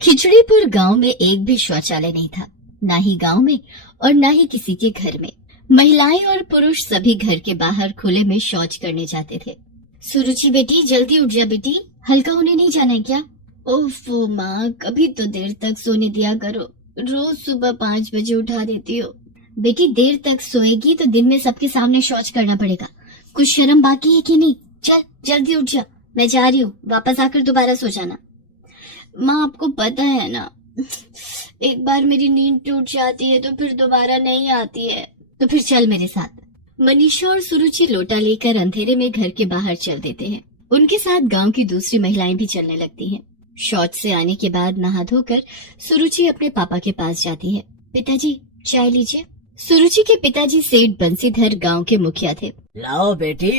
खिचड़ीपुर गांव में एक भी शौचालय नहीं था, ना ही गांव में और ना ही किसी के घर में। महिलाएं और पुरुष सभी घर के बाहर खुले में शौच करने जाते थे। सुरुचि बेटी, जल्दी उठ जा बेटी, हल्का होने नहीं जाना है क्या? ओफो माँ, कभी तो देर तक सोने दिया करो, रोज सुबह 5 बजे उठा देती हो। बेटी, देर तक सोएगी तो दिन में सबके सामने शौच करना पड़ेगा। कुछ शर्म बाकी है कि नहीं? चल जल्दी उठ जा, मैं जा रही हूँ, वापस आकर दोबारा सो जाना। माँ, आपको पता है ना, एक बार मेरी नींद टूट जाती है तो फिर दोबारा नहीं आती है। तो फिर चल मेरे साथ। मनीषा और सुरुचि लोटा लेकर अंधेरे में घर के बाहर चल देते हैं। उनके साथ गांव की दूसरी महिलाएं भी चलने लगती हैं। शौच से आने के बाद नहा धोकर सुरुचि अपने पापा के पास जाती है। पिताजी, चाय लीजिए। सुरुचि के पिताजी सेठ बंसीधर गांव के मुखिया थे। लाओ बेटी।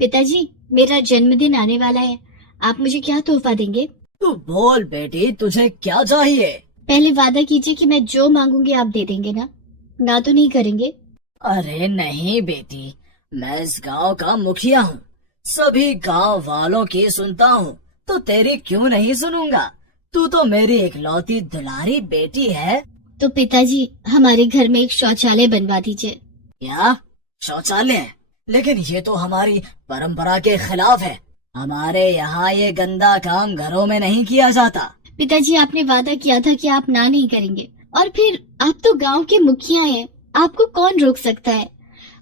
पिताजी, मेरा जन्मदिन आने वाला है, आप मुझे क्या तोहफा देंगे? तू बोल बेटी, तुझे क्या चाहिए? पहले वादा कीजिए कि मैं जो मांगूंगी आप दे देंगे ना? ना तो नहीं करेंगे? अरे नहीं बेटी, मैं इस गांव का मुखिया हूँ, सभी गांव वालों की सुनता हूँ, तो तेरी क्यों नहीं सुनूंगा? तू तो मेरी इकलौती दुलारी बेटी है। तो पिताजी, हमारे घर में एक शौचालय बनवा दीजिए। क्या शौचालय? लेकिन ये तो हमारी परंपरा के खिलाफ है। हमारे यहाँ ये गंदा काम घरों में नहीं किया जाता। पिताजी, आपने वादा किया था कि आप ना नहीं करेंगे, और फिर आप तो गांव के मुखिया हैं, आपको कौन रोक सकता है?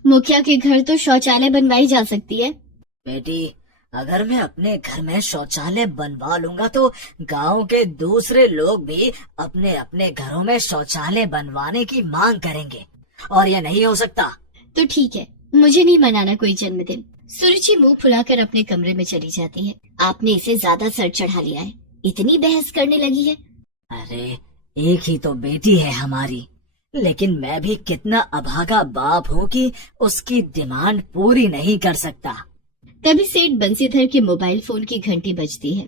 मुखिया के घर तो शौचालय बनवाई जा सकती है। बेटी, अगर मैं अपने घर में शौचालय बनवा लूंगा तो गांव के दूसरे लोग भी अपने अपने घरों में शौचालय बनवाने की मांग करेंगे, और ये नहीं हो सकता। तो ठीक है, मुझे नहीं मनाना कोई जन्मदिन। सुरुचि मुंह फुलाकर अपने कमरे में चली जाती है। आपने इसे ज्यादा सर चढ़ा लिया है, इतनी बहस करने लगी है। अरे एक ही तो बेटी है हमारी, लेकिन मैं भी कितना अभागा बाप हूँ कि उसकी डिमांड पूरी नहीं कर सकता। तभी सेठ बंसीधर के मोबाइल फोन की घंटी बजती है।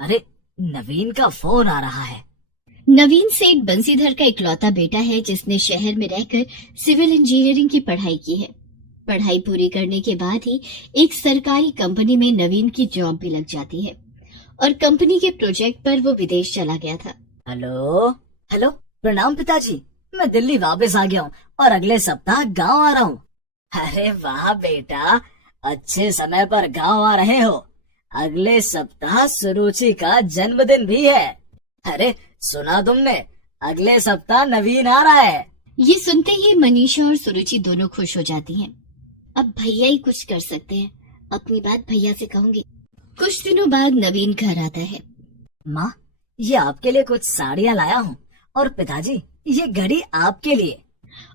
अरे नवीन का फोन आ रहा है। नवीन सेठ बंसीधर का इकलौता बेटा है जिसने शहर में रहकर सिविल इंजीनियरिंग की पढ़ाई की है। पढ़ाई पूरी करने के बाद ही एक सरकारी कंपनी में नवीन की जॉब भी लग जाती है और कंपनी के प्रोजेक्ट पर वो विदेश चला गया था। हेलो हेलो, प्रणाम पिताजी, मैं दिल्ली वापस आ गया हूँ और अगले सप्ताह गांव आ रहा हूँ। अरे वाह बेटा, अच्छे समय पर गांव आ रहे हो। अगले सप्ताह सुरुचि का जन्मदिन भी है। अरे सुना तुमने, अगले सप्ताह नवीन आ रहा है। ये सुनते ही मनीषा और सुरुचि दोनों खुश हो जाती हैं। अब भैया ही कुछ कर सकते हैं, अपनी बात भैया से कहूंगी। कुछ दिनों बाद नवीन घर आता है। माँ, ये आपके लिए कुछ साड़ियाँ लाया हूँ, और पिताजी ये घड़ी आपके लिए।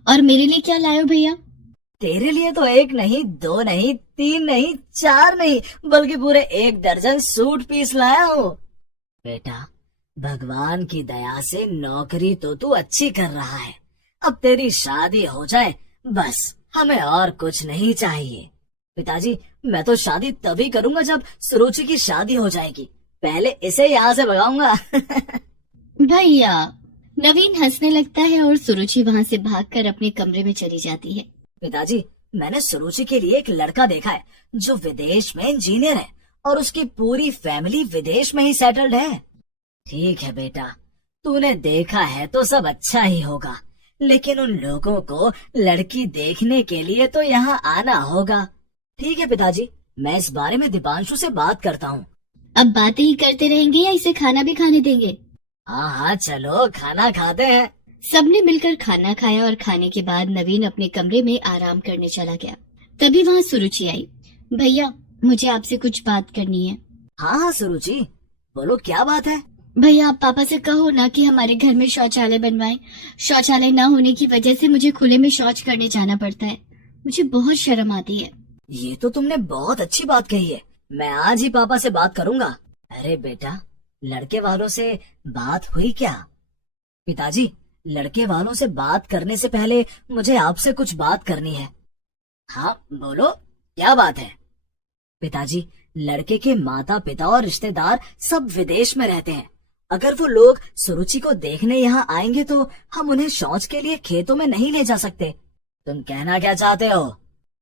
और मेरे लिए क्या लाए हो भैया? तेरे लिए तो 1 नहीं, 2 नहीं, 3 नहीं, 4 नहीं, बल्कि पूरे 1 दर्जन सूट पीस लाया हूँ। बेटा, भगवान की दया से नौकरी तो तू अच्छी कर रहा है, अब तेरी शादी हो जाए, बस हमें और कुछ नहीं चाहिए। पिताजी, मैं तो शादी तभी करूंगा जब सुरुचि की शादी हो जाएगी, पहले इसे यहाँ से भगाऊंगा। भैया, नवीन हंसने लगता है और सुरुचि वहाँ से भागकर अपने कमरे में चली जाती है। पिताजी, मैंने सुरुचि के लिए एक लड़का देखा है जो विदेश में इंजीनियर है और उसकी पूरी फैमिली विदेश में ही सेटल्ड है। ठीक है बेटा, तूने देखा है तो सब अच्छा ही होगा, लेकिन उन लोगों को लड़की देखने के लिए तो यहाँ आना होगा। ठीक है पिताजी, मैं इस बारे में दीपांशु से बात करता हूँ। अब बातें ही करते रहेंगे या इसे खाना भी खाने देंगे? हाँ हाँ, चलो खाना खाते हैं। सबने मिलकर खाना खाया और खाने के बाद नवीन अपने कमरे में आराम करने चला गया। तभी वहाँ सुरुचि आई। भैया, मुझे आपसे कुछ बात करनी है। हाँ हाँ सुरुचि, बोलो क्या बात है। भैया, आप पापा से कहो ना कि हमारे घर में शौचालय बनवाएं। शौचालय न होने की वजह से मुझे खुले में शौच करने जाना पड़ता है, मुझे बहुत शर्म आती है। ये तो तुमने बहुत अच्छी बात कही है, मैं आज ही पापा से बात करूंगा। अरे बेटा, लड़के वालों से बात हुई क्या? पिताजी, लड़के वालों से बात करने से पहले मुझे आपसे कुछ बात करनी है। हाँ बोलो, क्या बात है? पिताजी, लड़के के माता पिता और रिश्तेदार सब विदेश में रहते हैं। अगर वो लोग सुरुचि को देखने यहाँ आएंगे तो हम उन्हें शौच के लिए खेतों में नहीं ले जा सकते। तुम कहना क्या चाहते हो?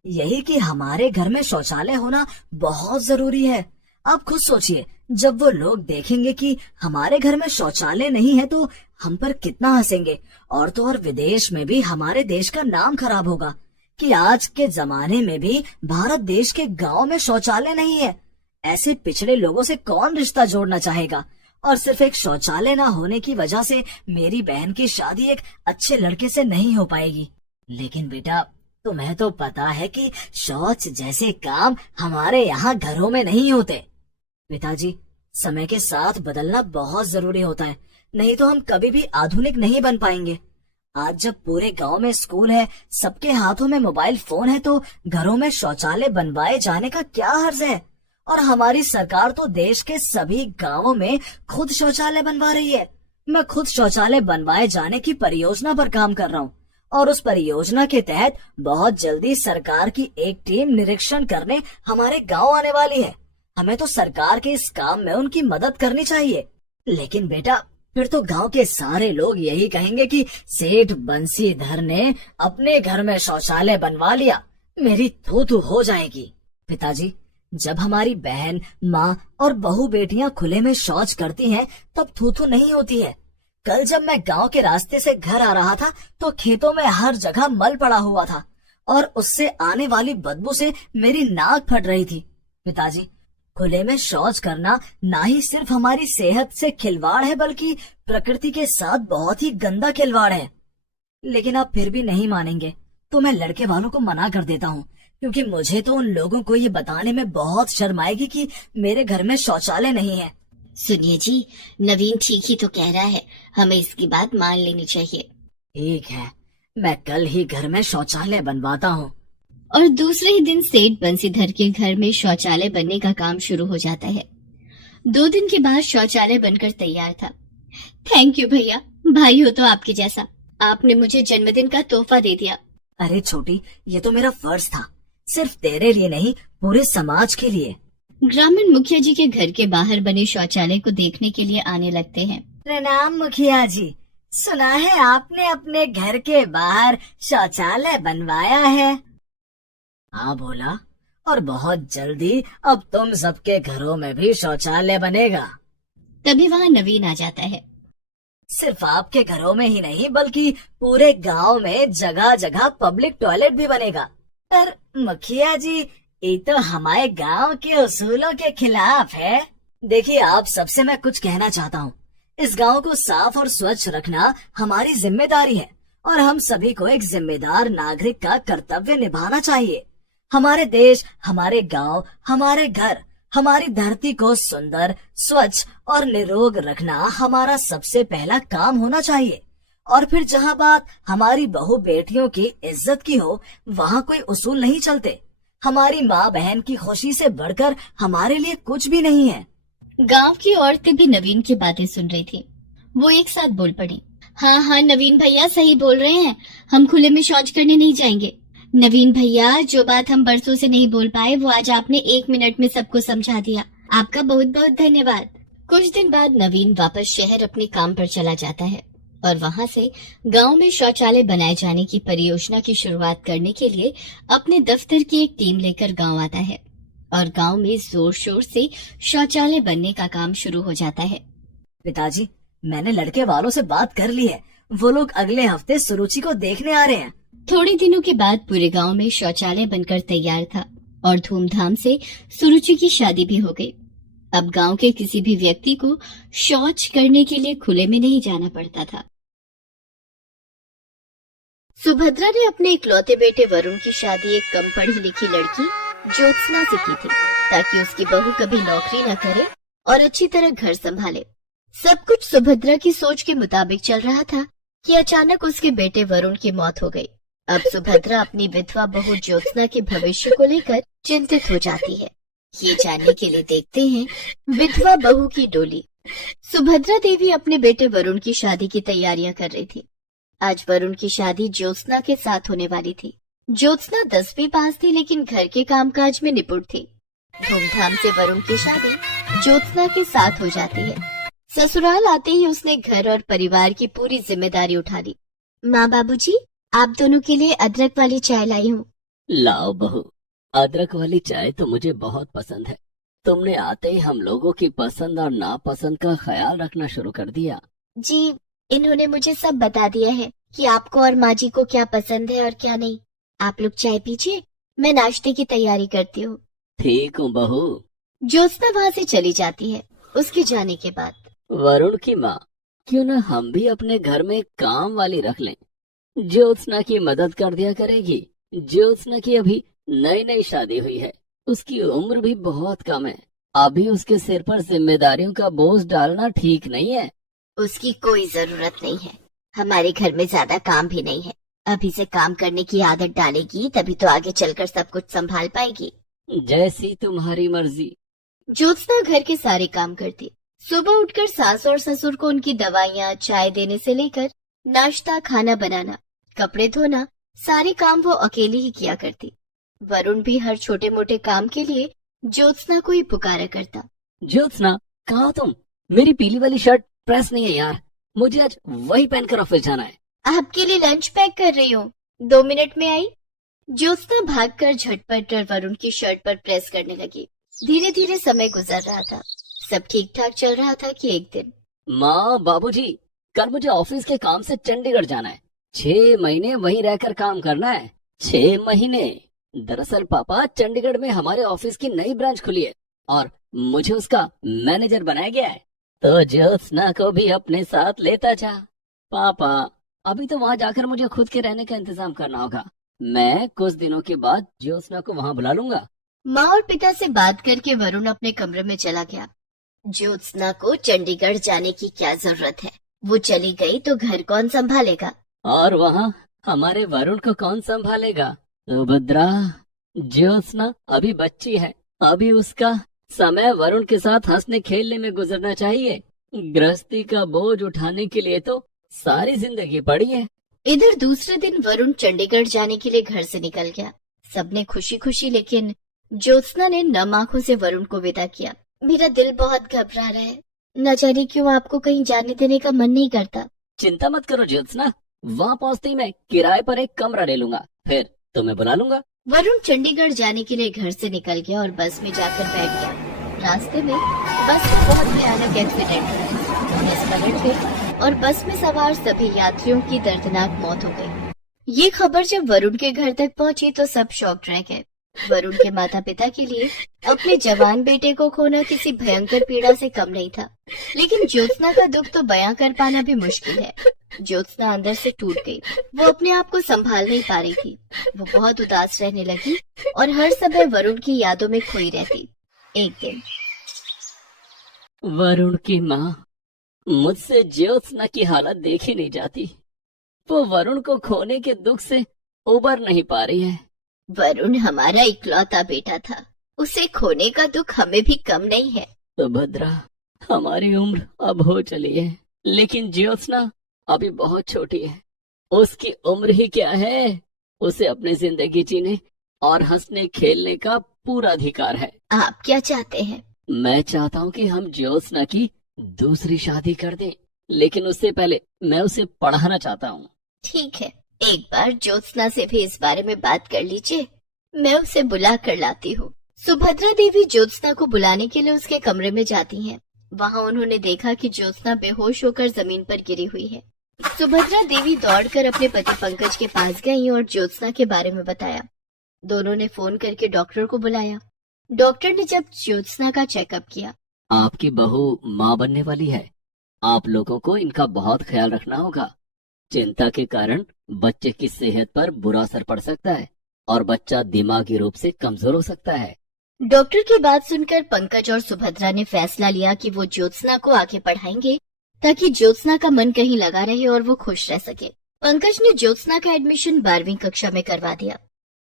यही कि हमारे घर में शौचालय होना बहुत जरूरी है। आप खुद सोचिए, जब वो लोग देखेंगे कि हमारे घर में शौचालय नहीं है तो हम पर कितना हंसेंगे। और तो और विदेश में भी हमारे देश का नाम खराब होगा कि आज के जमाने में भी भारत देश के गांव में शौचालय नहीं है। ऐसे पिछड़े लोगों से कौन रिश्ता जोड़ना चाहेगा। और सिर्फ एक शौचालय ना होने की वजह से मेरी बहन की शादी एक अच्छे लड़के से नहीं हो पाएगी। लेकिन बेटा, तुम्हें तो पता है कि शौच जैसे काम हमारे यहाँ घरों में नहीं होते। पिताजी, समय के साथ बदलना बहुत जरूरी होता है, नहीं तो हम कभी भी आधुनिक नहीं बन पाएंगे। आज जब पूरे गांव में स्कूल है, सबके हाथों में मोबाइल फोन है, तो घरों में शौचालय बनवाए जाने का क्या हर्ज है। और हमारी सरकार तो देश के सभी गांवों में खुद शौचालय बनवा रही है। मैं खुद शौचालय बनवाए जाने की परियोजना पर काम कर रहा हूँ और उस परियोजना के तहत बहुत जल्दी सरकार की एक टीम निरीक्षण करने हमारे गांव आने वाली है। हमें तो सरकार के इस काम में उनकी मदद करनी चाहिए। लेकिन बेटा, फिर तो गांव के सारे लोग यही कहेंगे कि सेठ बंसीधर ने अपने घर में शौचालय बनवा लिया, मेरी थू-थू हो जाएगी। पिताजी, जब हमारी बहन, माँ और बहू बेटियां खुले में शौच करती हैं, तब थू-थू नहीं होती है। कल जब मैं गांव के रास्ते से घर आ रहा था तो खेतों में हर जगह मल पड़ा हुआ था और उससे आने वाली बदबू से मेरी नाक फट रही थी। पिताजी, खुले में शौच करना ना ही सिर्फ हमारी सेहत से खिलवाड़ है, बल्कि प्रकृति के साथ बहुत ही गंदा खिलवाड़ है। लेकिन आप फिर भी नहीं मानेंगे तो मैं लड़के वालों को मना कर देता हूँ, क्योंकि मुझे तो उन लोगों को ये बताने में बहुत शर्म आएगी कि मेरे घर में शौचालय नहीं है। सुनिए जी, नवीन ठीक ही तो कह रहा है, हमें इसकी बात मान लेनी चाहिए। ठीक है, मैं कल ही घर में शौचालय बनवाता हूँ। और दूसरे ही दिन सेठ बंसीधर के घर में शौचालय बनने का काम शुरू हो जाता है। 2 दिन के बाद शौचालय बनकर तैयार था। थैंक यू भैया, भाई हो तो आपके जैसा, आपने मुझे जन्मदिन का तोहफा दे दिया। अरे छोटी, ये तो मेरा फर्ज था, सिर्फ तेरे लिए नहीं, पूरे समाज के लिए। ग्रामीण मुखिया जी के घर के बाहर बने शौचालय को देखने के लिए आने लगते हैं। प्रणाम मुखिया जी, सुना है आपने अपने घर के बाहर शौचालय बनवाया है। हाँ बोला, और बहुत जल्दी अब तुम सबके घरों में भी शौचालय बनेगा। तभी वहाँ नवीन आ जाता है। सिर्फ आपके घरों में ही नहीं, बल्कि पूरे गांव में जगह जगह पब्लिक टॉयलेट भी बनेगा। पर मुखिया जी, ये तो हमारे गांव के उसूलों के खिलाफ है। देखिए, आप सबसे मैं कुछ कहना चाहता हूँ। इस गांव को साफ और स्वच्छ रखना हमारी जिम्मेदारी है और हम सभी को एक जिम्मेदार नागरिक का कर्तव्य निभाना चाहिए। हमारे देश, हमारे गांव, हमारे घर, हमारी धरती को सुंदर, स्वच्छ और निरोग रखना हमारा सबसे पहला काम होना चाहिए। और फिर जहाँ बात हमारी बहू बेटियों की इज्जत की हो, वहाँ कोई उसूल नहीं चलते। हमारी माँ बहन की खुशी से बढ़कर हमारे लिए कुछ भी नहीं है। गांव की औरतें भी नवीन की बातें सुन रही थी। वो एक साथ बोल पड़ी। हाँ हाँ, नवीन भैया सही बोल रहे हैं, हम खुले में शौच करने नहीं जाएंगे। नवीन भैया, जो बात हम बरसों से नहीं बोल पाए, वो आज आपने 1 मिनट में सबको समझा दिया। आपका बहुत बहुत धन्यवाद। कुछ दिन बाद नवीन वापस शहर अपने काम पर चला जाता है और वहाँ से गांव में शौचालय बनाए जाने की परियोजना की शुरुआत करने के लिए अपने दफ्तर की एक टीम लेकर गांव आता है और गांव में जोर शोर से शौचालय बनने का काम शुरू हो जाता है। पिताजी, मैंने लड़के वालों से बात कर ली है, वो लोग अगले हफ्ते सुरुचि को देखने आ रहे हैं। थोड़े दिनों के बाद पूरे गांव में शौचालय बनकर तैयार था और धूमधाम से सुरुचि की शादी भी हो गई। अब गांव के किसी भी व्यक्ति को शौच करने के लिए खुले में नहीं जाना पड़ता था। सुभद्रा ने अपने इकलौते बेटे वरुण की शादी एक कम पढ़ी लिखी लड़की ज्योत्सना से की थी, ताकि उसकी बहू कभी नौकरी न करे और अच्छी तरह घर संभाले। सब कुछ सुभद्रा की सोच के मुताबिक चल रहा था कि अचानक उसके बेटे वरुण की मौत हो गई। अब सुभद्रा अपनी विधवा बहू ज्योत्सना के भविष्य को लेकर चिंतित हो जाती है। ये जानने के लिए देखते हैं विधवा बहू की डोली। सुभद्रा देवी अपने बेटे वरुण की शादी की तैयारियां कर रही थी। आज वरुण की शादी ज्योत्सना के साथ होने वाली थी। ज्योत्सना 10वीं पास थी, लेकिन घर के कामकाज में निपुण थी। धूमधाम से वरुण की शादी ज्योत्सना के साथ हो जाती है। ससुराल आते ही उसने घर और परिवार की पूरी जिम्मेदारी उठा ली। माँ बाबूजी, आप दोनों के लिए अदरक वाली चाय लाई हूँ। लाओ बहू, अदरक वाली चाय तो मुझे बहुत पसंद है। तुमने आते ही हम लोगों की पसंद और नापसंद का ख्याल रखना शुरू कर दिया। जी, इन्होंने मुझे सब बता दिया है कि आपको और माँ जी को क्या पसंद है और क्या नहीं। आप लोग चाय पीजिए, मैं नाश्ते की तैयारी करती हूँ। ठीक हूँ बहू। ज्योत्सना वहाँ से चली जाती है। उसके जाने के बाद वरुण की माँ, क्यों ना हम भी अपने घर में काम वाली रख लें। ज्योत्सना की मदद कर दिया करेगी। ज्योत्सना की अभी नई नई शादी हुई है, उसकी उम्र भी बहुत कम है। अभी उसके सिर पर जिम्मेदारियों का बोझ डालना ठीक नहीं है। उसकी कोई जरूरत नहीं है। हमारे घर में ज्यादा काम भी नहीं है। अभी से काम करने की आदत डालेगी तभी तो आगे चलकर सब कुछ संभाल पाएगी। जैसी तुम्हारी मर्जी। ज्योत्सना घर के सारे काम करती। सुबह उठकर सास और ससुर को उनकी दवाइयाँ, चाय देने से लेकर नाश्ता, खाना बनाना, कपड़े धोना, सारे काम वो अकेली ही किया करती। वरुण भी हर छोटे मोटे काम के लिए ज्योत्सना को ही पुकारा करता। ज्योत्सना, कहाँ हो तुम? मेरी पीली वाली शर्ट प्रेस नहीं है यार, मुझे आज वही पहनकर ऑफिस जाना है। आपके लिए लंच पैक कर रही हूँ, 2 मिनट में आई। ज्योत्सना भागकर झटपट वरुण की शर्ट पर प्रेस करने लगी। धीरे धीरे समय गुजर रहा था। सब ठीक ठाक चल रहा था कि एक दिन माँ, बाबूजी, कल मुझे ऑफिस के काम से चंडीगढ़ जाना है। 6 महीने वहीं रहकर काम करना है। 6 महीने। दरअसल पापा, चंडीगढ़ में हमारे ऑफिस की नई ब्रांच खुली है और मुझे उसका मैनेजर बनाया गया है। तो ज्योत्सना को भी अपने साथ लेता जा। पापा, अभी तो वहाँ जाकर मुझे खुद के रहने का इंतजाम करना होगा। मैं कुछ दिनों के बाद ज्योत्सना को वहाँ बुला लूंगा। माँ और पिता से बात करके वरुण अपने कमरे में चला गया। ज्योत्सना को चंडीगढ़ जाने की क्या जरूरत है? वो चली गई तो घर कौन संभालेगा? और वहाँ हमारे वरुण को कौन संभालेगा? सुभद्रा, ज्योत्सना अभी बच्ची है। अभी उसका समय वरुण के साथ हंसने खेलने में गुजरना चाहिए। गृहस्थी का बोझ उठाने के लिए तो सारी जिंदगी पड़ी है। इधर दूसरे दिन वरुण चंडीगढ़ जाने के लिए घर से निकल गया। सबने खुशी खुशी, लेकिन ज्योत्सना ने नम आंखों से वरुण को विदा किया। मेरा दिल बहुत घबरा रहा है, न जाने क्यों आपको कहीं जाने देने का मन नहीं करता। चिंता मत करो ज्योत्सना, वहाँ पहुँचते ही मैं किराए पर एक कमरा ले लूंगा, फिर तुम्हें बुला लूंगा। वरुण चंडीगढ़ जाने के लिए घर से निकल गया और बस में जाकर बैठ गया। रास्ते में बस में बहुत भयानक एक्सीडेंट हुआ। बस पलट गई और बस में सवार सभी यात्रियों की दर्दनाक मौत हो गई। ये खबर जब वरुण के घर तक पहुंची तो सब शॉक्ड रह गए। वरुण के माता पिता के लिए अपने जवान बेटे को खोना किसी भयंकर पीड़ा से कम नहीं था, लेकिन ज्योत्सना का दुख तो बयां कर पाना भी मुश्किल है। ज्योत्सना अंदर से टूट गई। वो अपने आप को संभाल नहीं पा रही थी। वो बहुत उदास रहने लगी और हर समय वरुण की यादों में खोई रहती। एक दिन वरुण की माँ, मुझसे ज्योत्सना की हालत देखी नहीं जाती। वो वरुण को खोने के दुख से उबर नहीं पा रही है। वरुण हमारा इकलौता बेटा था, उसे खोने का दुख हमें भी कम नहीं है। सुभद्रा, हमारी उम्र अब हो चली है, लेकिन ज्योत्सना अभी बहुत छोटी है। उसकी उम्र ही क्या है, उसे अपनी जिंदगी जीने और हंसने खेलने का पूरा अधिकार है। आप क्या चाहते हैं? मैं चाहता हूँ कि हम ज्योत्सना की दूसरी शादी कर दें, लेकिन उससे पहले मैं उसे पढ़ाना चाहता हूँ। ठीक है, एक बार ज्योत्सना से भी इस बारे में बात कर लीजिए। मैं उसे बुला कर लाती हूँ। सुभद्रा देवी ज्योत्सना को बुलाने के लिए उसके कमरे में जाती हैं। वहाँ उन्होंने देखा कि ज्योत्सना बेहोश होकर जमीन पर गिरी हुई है। सुभद्रा देवी दौड़कर अपने पति पंकज के पास गईं और ज्योत्सना के बारे में बताया। दोनों ने फोन करके डॉक्टर को बुलाया। डॉक्टर ने जब ज्योत्सना का चेकअप किया, आपकी बहू माँ बनने वाली है। आप लोगों को इनका बहुत ख्याल रखना होगा। चिंता के कारण बच्चे की सेहत पर बुरा असर पड़ सकता है और बच्चा दिमागी रूप से कमजोर हो सकता है। डॉक्टर की बात सुनकर पंकज और सुभद्रा ने फैसला लिया कि वो ज्योत्सना को आगे पढ़ाएंगे ताकि ज्योत्सना का मन कहीं लगा रहे और वो खुश रह सके। पंकज ने ज्योत्सना का एडमिशन 12वीं कक्षा में करवा दिया।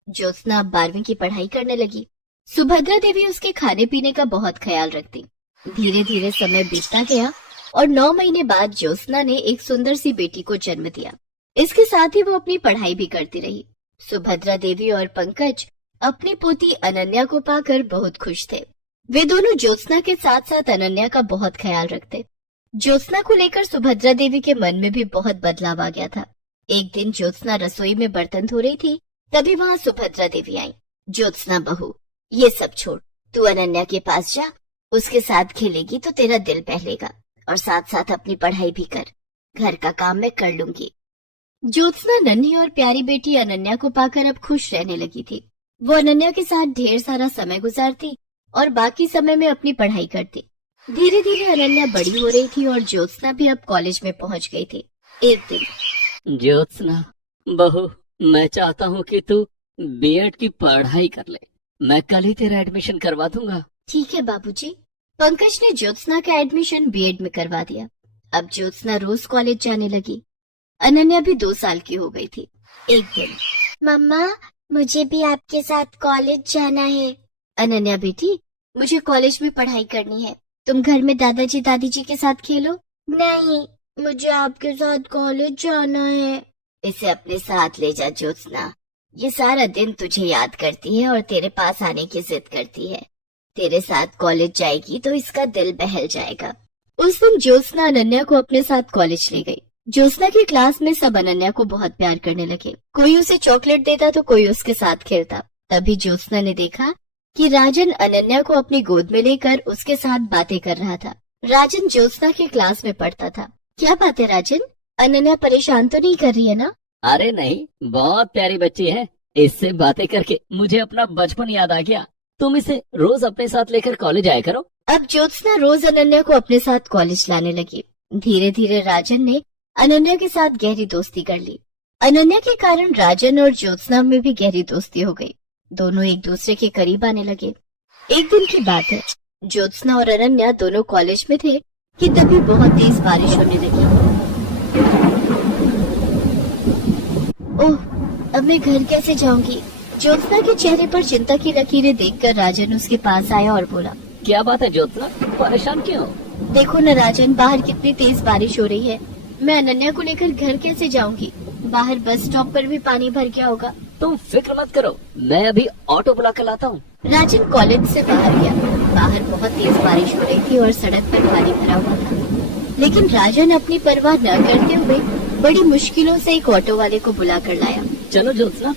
ज्योत्सना अब 12वीं की पढ़ाई करने लगी। सुभद्रा देवी उसके खाने पीने का बहुत ख्याल रखती। धीरे धीरे समय बीतता गया और 9 महीने बाद ज्योत्सना ने एक सुंदर सी बेटी को जन्म दिया। इसके साथ ही वो अपनी पढ़ाई भी करती रही। सुभद्रा देवी और पंकज अपनी पोती अनन्या को पाकर बहुत खुश थे। वे दोनों ज्योत्सना के साथ साथ अनन्या का बहुत ख्याल रखते। ज्योत्सना को लेकर सुभद्रा देवी के मन में भी बहुत बदलाव आ गया था। एक दिन ज्योत्सना रसोई में बर्तन धो रही थी, तभी वहाँ सुभद्रा देवी आई। ज्योत्सना बहू, ये सब छोड़, तू अनन्या के पास जा, उसके साथ खेलेगी तो तेरा दिल बहलेगा, और साथ साथ अपनी पढ़ाई भी कर। घर का काम मैं कर लूंगी। ज्योत्सना नन्ही और प्यारी बेटी अनन्या को पाकर अब खुश रहने लगी थी। वो अनन्या के साथ ढेर सारा समय गुजारती और बाकी समय में अपनी पढ़ाई करती। धीरे धीरे अनन्या बड़ी हो रही थी और ज्योत्सना भी अब कॉलेज में पहुंच गई थी। एक दिन ज्योत्सना बहू, मैं चाहता हूँ कि तू बीएड की पढ़ाई कर ले। मैं कल ही तेरा एडमिशन करवा दूंगा। ठीक है बाबूजी। पंकज ने ज्योत्सना का एडमिशन बीएड में करवा दिया। अब ज्योत्सना रोज कॉलेज जाने लगी। अनन्या भी 2 साल की हो गई थी। एक दिन, मम्मा मुझे भी आपके साथ कॉलेज जाना है। अनन्या बेटी, मुझे कॉलेज में पढ़ाई करनी है, तुम घर में दादाजी दादी जी के साथ खेलो। नहीं, मुझे आपके साथ कॉलेज जाना है। इसे अपने साथ ले जा ज्योत्सना, ये सारा दिन तुझे याद करती है और तेरे पास आने की जिद करती है। तेरे साथ कॉलेज जाएगी तो इसका दिल बहल जाएगा। उस दिन ज्योत्सना अनन्या को अपने साथ कॉलेज ले गई। ज्योत्सना की क्लास में सब अनन्या को बहुत प्यार करने लगे। कोई उसे चॉकलेट देता तो कोई उसके साथ खेलता। तभी ज्योत्सना ने देखा कि राजन अनन्या को अपनी गोद में लेकर उसके साथ बातें कर रहा था। राजन ज्योत्सना की क्लास में पढ़ता था। क्या बात है राजन, अनन्या परेशान तो नहीं कर रही है ना? अरे नहीं, बहुत प्यारी बच्ची है। इससे बातें करके मुझे अपना बचपन याद आ गया। तुम इसे रोज अपने साथ लेकर कॉलेज आया करो। अब ज्योत्सना रोज अनन्या को अपने साथ कॉलेज लाने लगी। धीरे धीरे राजन ने अनन्या के साथ गहरी दोस्ती कर ली। अनन्या के कारण राजन और ज्योत्सना में भी गहरी दोस्ती हो गई। दोनों एक दूसरे के करीब आने लगे। एक दिन की बात है, ज्योत्सना और अनन्या दोनों कॉलेज में थे कि तभी बहुत तेज बारिश होने लगी। ओह, अब मैं घर कैसे जाऊंगी? ज्योत्सना के चेहरे पर चिंता की लकीरें देखकर राजन उसके पास आया और बोला, क्या बात है ज्योत्सना, परेशान क्यों? देखो न राजन, बाहर कितनी तेज बारिश हो रही है। मैं अनन्या को लेकर घर कैसे जाऊंगी? बाहर बस स्टॉप पर भी पानी भर गया होगा। तुम फिक्र मत करो, मैं अभी ऑटो बुला कर लाता हूँ। राजन कॉलेज से बाहर गया। बाहर बहुत तेज बारिश हो रही थी और सड़क पर पानी भरा हुआ था। लेकिन राजन अपनी परवाह न करते हुए बड़ी मुश्किलों से एक ऑटो वाले को बुला कर लाया। चलो ज्योत्सना,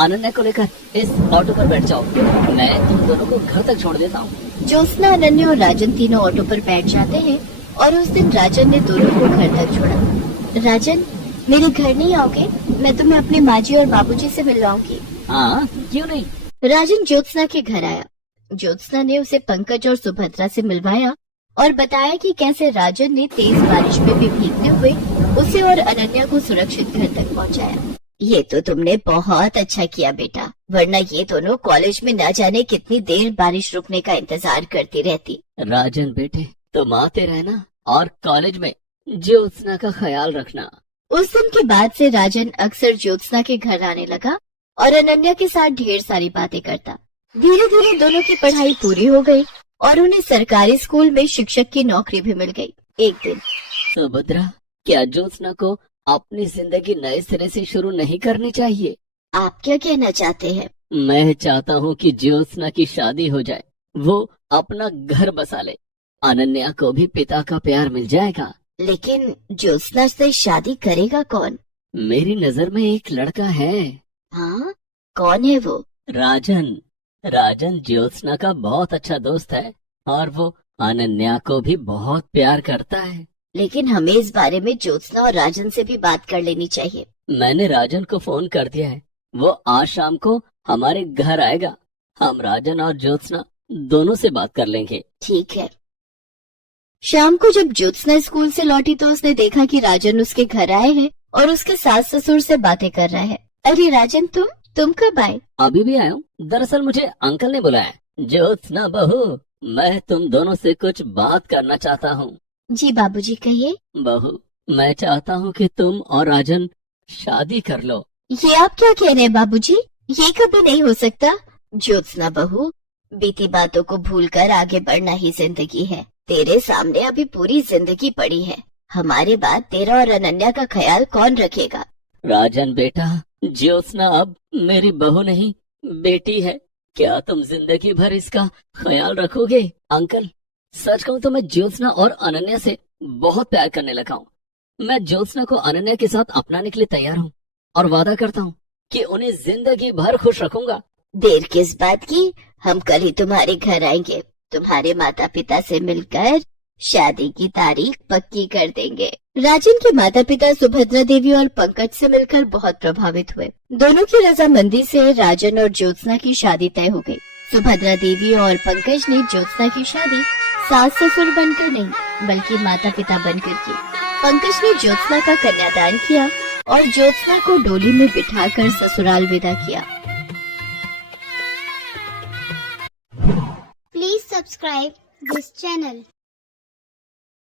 अनन्या को लेकर इस ऑटो पर बैठ जाओ, मैं तुम दोनों को घर तक छोड़ देता हूँ। ज्योत्सना, अनन्या और राजन तीनों ऑटो पर बैठ जाते हैं और उस दिन राजन ने दोनों को घर तक छोड़ा। राजन, मेरे घर नहीं आओगे? मैं तुम्हें अपनी माँ जी और बाबूजी से मिलवाऊंगी। हाँ, क्यों नहीं। राजन ज्योत्सना के घर आया। ज्योत्सना ने उसे पंकज और सुभद्रा से मिलवाया और बताया कि कैसे राजन ने तेज बारिश में भी भीगते हुए उसे और अनन्या को सुरक्षित घर तक पहुंचाया। ये तो तुमने बहुत अच्छा किया बेटा, वरना ये दोनों कॉलेज में न जाने कितनी देर बारिश रुकने का इंतजार करती रहती। राजन बेटे, तुम आते रहना और कॉलेज में ज्योत्सना का ख्याल रखना। उस दिन के बाद से राजन अक्सर ज्योत्सना के घर आने लगा और अनन्या के साथ ढेर सारी बातें करता। धीरे धीरे दोनों की पढ़ाई पूरी हो गई और उन्हें सरकारी स्कूल में शिक्षक की नौकरी भी मिल गई। एक दिन, सुभद्रा, क्या ज्योत्सना को अपनी जिंदगी नए सिरे से शुरू नहीं करनी चाहिए? आप क्या कहना चाहते हैं? मैं चाहता हूँ कि ज्योत्सना की शादी हो जाए, वो अपना घर बसा ले, अनन्या को भी पिता का प्यार मिल जाएगा। लेकिन ज्योत्सना से शादी करेगा कौन? मेरी नजर में एक लड़का है। हाँ, कौन है वो? राजन। राजन ज्योत्सना का बहुत अच्छा दोस्त है और वो अनन्या को भी बहुत प्यार करता है। लेकिन हमें इस बारे में ज्योत्सना और राजन से भी बात कर लेनी चाहिए। मैंने राजन को फोन कर दिया है, वो आज शाम को हमारे घर आएगा। हम राजन और ज्योत्सना दोनों से बात कर लेंगे। ठीक है। शाम को जब ज्योत्सना स्कूल से लौटी तो उसने देखा कि राजन उसके घर आए हैं और उसके सास ससुर से बातें कर रहा है। अरे राजन, तुम कब आए? अभी भी आया हूँ। दरअसल मुझे अंकल ने बुलाया। ज्योत्सना बहू, मैं तुम दोनों से कुछ बात करना चाहता हूँ। जी बाबूजी, कहिए। बहू, मैं चाहता हूँ कि तुम और राजन शादी कर लो। ये आप क्या कह रहे हैं बाबूजी? ये कभी नहीं हो सकता। ज्योत्सना बहू, बीती बातों को भूलकर आगे बढ़ना ही जिंदगी है। तेरे सामने अभी पूरी जिंदगी पड़ी है। हमारे बाद तेरा और अनन्या का ख्याल कौन रखेगा? राजन बेटा, ज्योत्सना अब मेरी बहू नहीं, बेटी है। क्या तुम जिंदगी भर इसका ख्याल रखोगे? अंकल, सच कहूँ तो मैं ज्योत्सना और अनन्या से बहुत प्यार करने लगा हूँ। मैं ज्योत्सना को अनन्या के साथ अपनाने के लिए तैयार हूँ और वादा करता हूँ कि उन्हें जिंदगी भर खुश रखूंगा। देर किस बात की? हम कल ही तुम्हारे घर आएंगे, तुम्हारे माता पिता से मिलकर शादी की तारीख पक्की कर देंगे। राजन के माता पिता सुभद्रा देवी और पंकज से मिलकर बहुत प्रभावित हुए। दोनों की रजामंदी से राजन और ज्योत्सना की शादी तय हो गई। सुभद्रा देवी और पंकज ने ज्योत्सना की शादी सास ससुर बनकर नहीं बल्कि माता पिता बनकर की। पंकज ने ज्योत्सना का कन्यादान किया और ज्योत्सना को डोली में बिठाकर ससुराल विदा किया। Please subscribe this channel.